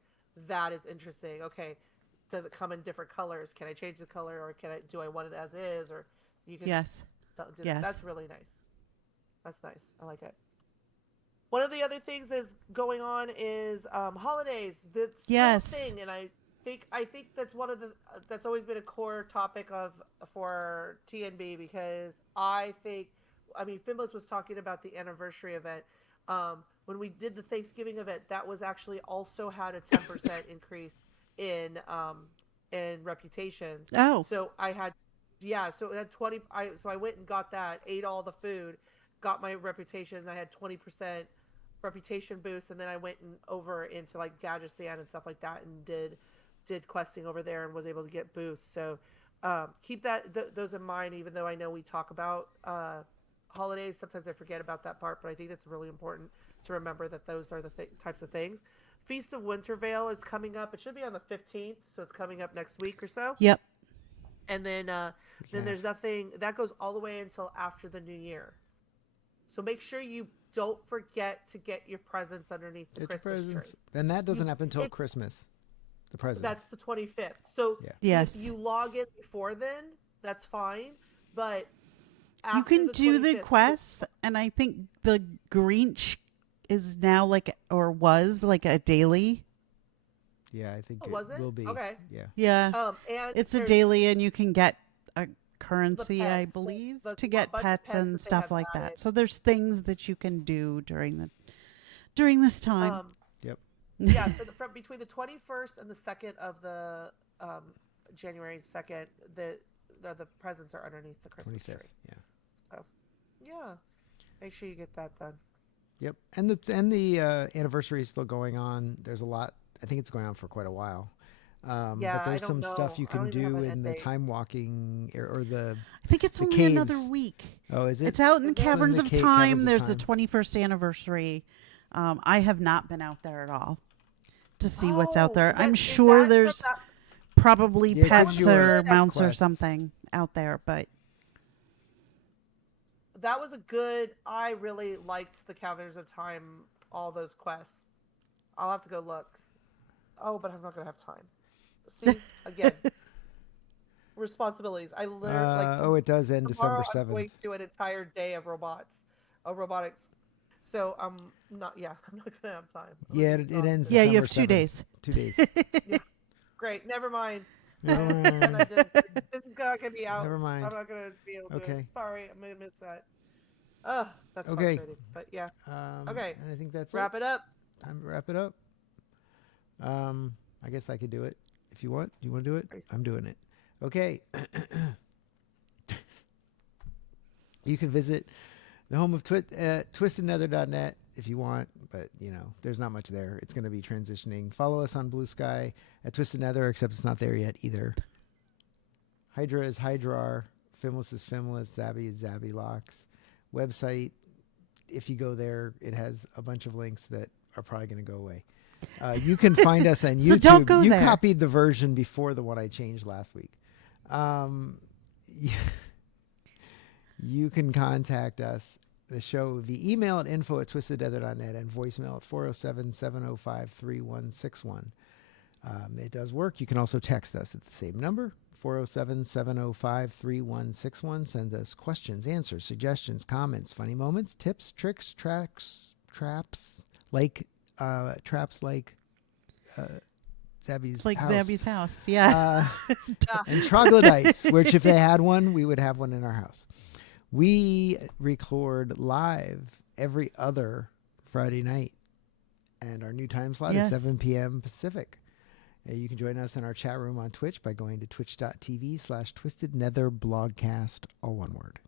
that is interesting. Okay, does it come in different colors? Can I change the color, or do I want it as is? Or you can Yes. That's really nice. That's nice. I like it. One of the other things that's going on is holidays. That's Yes. thing, and I think that's one of the that's always been a core topic for TNB, because I mean Finless was talking about the anniversary event. When we did the Thanksgiving event, that was actually also had a 10% increase in reputations. Oh. So I had so it had 20. So I went and got that, ate all the food, got my reputation, and I had 20% reputation boost, and then I went over into like Gadgetzan and stuff like that, and did questing over there, and was able to get boosts. So keep those in mind. Even though I know we talk about holidays, sometimes I forget about that part, but I think it's really important to remember that those are the types of things. Feast of Wintervale is coming up. It should be on the 15th, so it's coming up next week or so. Yep. And then there's nothing that goes all the way until after the new year. So make sure you don't forget to get your presents underneath the Get your Christmas tree. presents. And that doesn't happen until Christmas. The present. That's the 25th. So Yeah. Yes. if you log in before then, that's fine. But You after can do the 25th, quests, and I think the Grinch is now like, or was like a daily. Yeah, I think Oh, was it? will be. Okay. Yeah. Yeah. And It's a there's daily, and you can get a currency, The I pets, believe, the to get bunch of pets pets and that they stuff have like added. that. So there's things that you can do during this time. Yep. Yeah, so from between the 21st and the 2nd of the January 2nd, the presents are underneath the Christmas 25th. tree. Yeah. So, yeah, make sure you get that done. Yep. And the anniversary is still going on. There's a lot. I think it's going on for quite a while. Yeah, but there's I some don't stuff know. you I don't can even have do an in end the date. time walking or the. I think it's the only another caves. week. Oh, is it? It's out in Is it? Caverns In of the Time. Caverns of There's the Time. 21st anniversary. I have not been out there at all to see what's out there. I'm Is sure that from there's that- probably Yeah, it pets gives you a or mounts or quest. something out there, but that was a good. I really liked the Caverns of Time. All those quests. I'll have to go look. Oh, but I'm not gonna have time. See again. Responsibilities. I literally it does end tomorrow December I'm 7th. going to an entire day of robotics. So I'm not gonna have time. I'm Yeah, gonna be it ends. exhausted. yeah, you December have 7th. 2 days. 2 days. Great. Never mind. Never Pretend I mind. didn't- this is not gonna be out. Never mind. I'm not gonna be able to. Okay. Sorry, I'm gonna miss that. That's Okay. frustrating. But yeah, Okay. And I think that's wrap it up. Time to wrap it up. I guess I could do it if you want. Do you want to do it? I'm doing it. Okay. You can visit the home of twistednether.net if you want, but there's not much there. It's going to be transitioning. Follow us on Blue Sky at Twisted Nether, except it's not there yet either. Hydra is Hydrar. Fimless is Fimless. Zabby is Zabby Locks. Website, if you go there, it has a bunch of links that are probably going to go away. You can find us on YouTube. So don't go you there. copied the version before the one I changed last week. You can contact us, the show, via email at info@twistednether.net and voicemail at 407-705-3161. It does work. You can also text us at the same number, 407-705-3161. Send us questions, answers, suggestions, comments, funny moments, tips, tricks, traps like Zabby's Like house. Zabby's house. Yeah. And troglodytes, which if they had one, we would have one in our house. We record live every other Friday night, and our new time slot is 7 p.m. Pacific. You can join us in our chat room on Twitch by going to twitch.tv/twistednetherblogcast, all one word.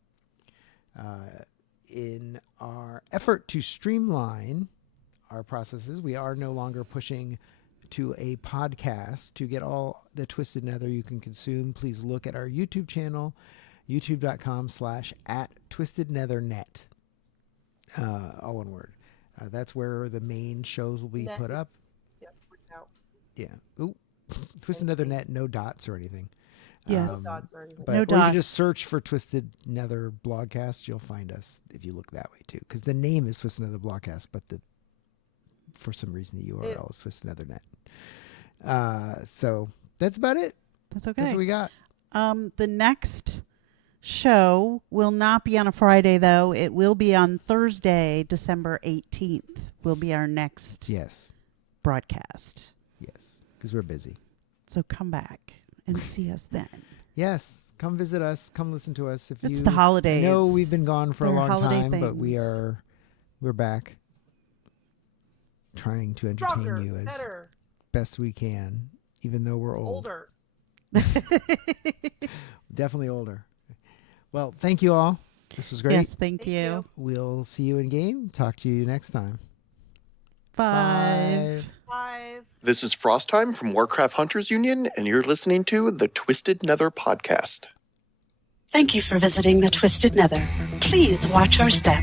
In our effort to streamline our processes, we are no longer pushing to a podcast. To get all the Twisted Nether you can consume, please look at our YouTube channel, youtube.com/@twistednethernet, all one word. That's where the main shows will be put up. Yeah. Ooh. Twisted Nether Net, no dots or anything. Yes. No dots or anything. But, No or you dots. can just search for Twisted Nether Blogcast. You'll find us if you look that way too. Because the name is Twisted Nether Blogcast, but for some reason the URL is Twisted Nether Net. So that's about it. That's okay. That's what we got. The next show will not be on a Friday, though. It will be on Thursday, December 18th. Will be our next broadcast. Yes, because we're busy. So come back and see us then. Yes, come visit us. Come listen to us. If It's you the holidays. know we've been gone for a They're long holiday time, but things. we're back, trying to entertain Stronger, you as better, best we can, even though we're old. older. Definitely older. Well, thank you all. This was great. Yes, thank you. We'll see you in game. Talk to you next time. 5. 5. This is Frostheim from Warcraft Hunters Union, and you're listening to the Twisted Nether Podcast. Thank you for visiting the Twisted Nether. Please watch our step.